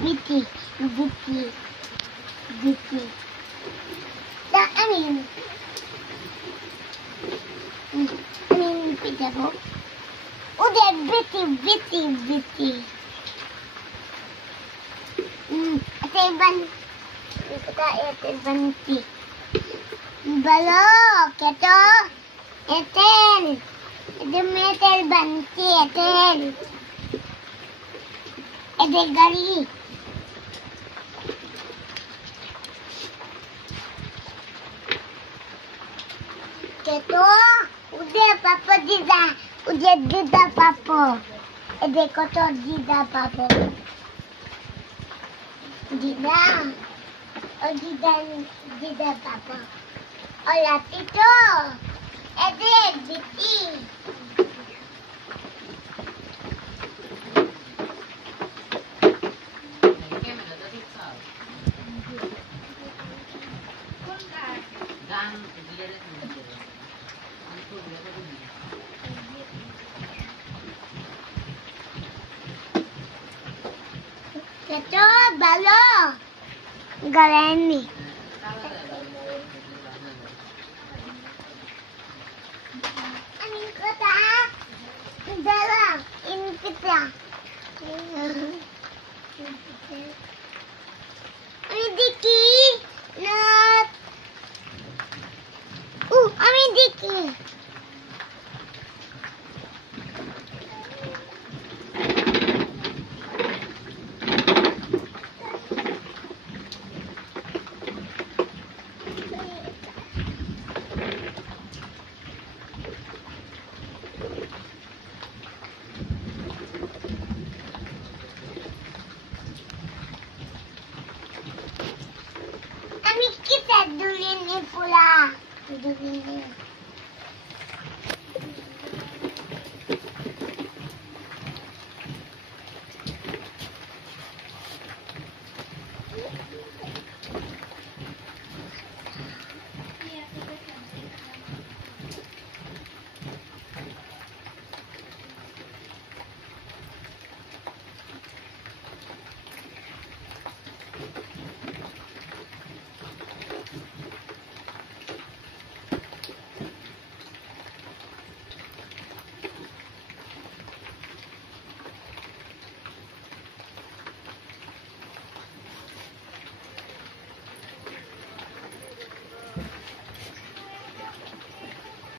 Vicky. I mean, Peterborough. Oh, they're Vicky. Ate Banti. Balok, ito. Eten. Ito metal Banti, eten. Ete gari. Ito. Udah papa dida. Udah dida papa. Ete kotor dida papa. Dida. Oh, dida papa. Hola, Tito. Ede, Vicky. Tito, balo. Galeni. Amin kota. Dala. Ini kita. Amin Diki. Not. Amin Diki. Kita dulin ni pula. Dulin ni.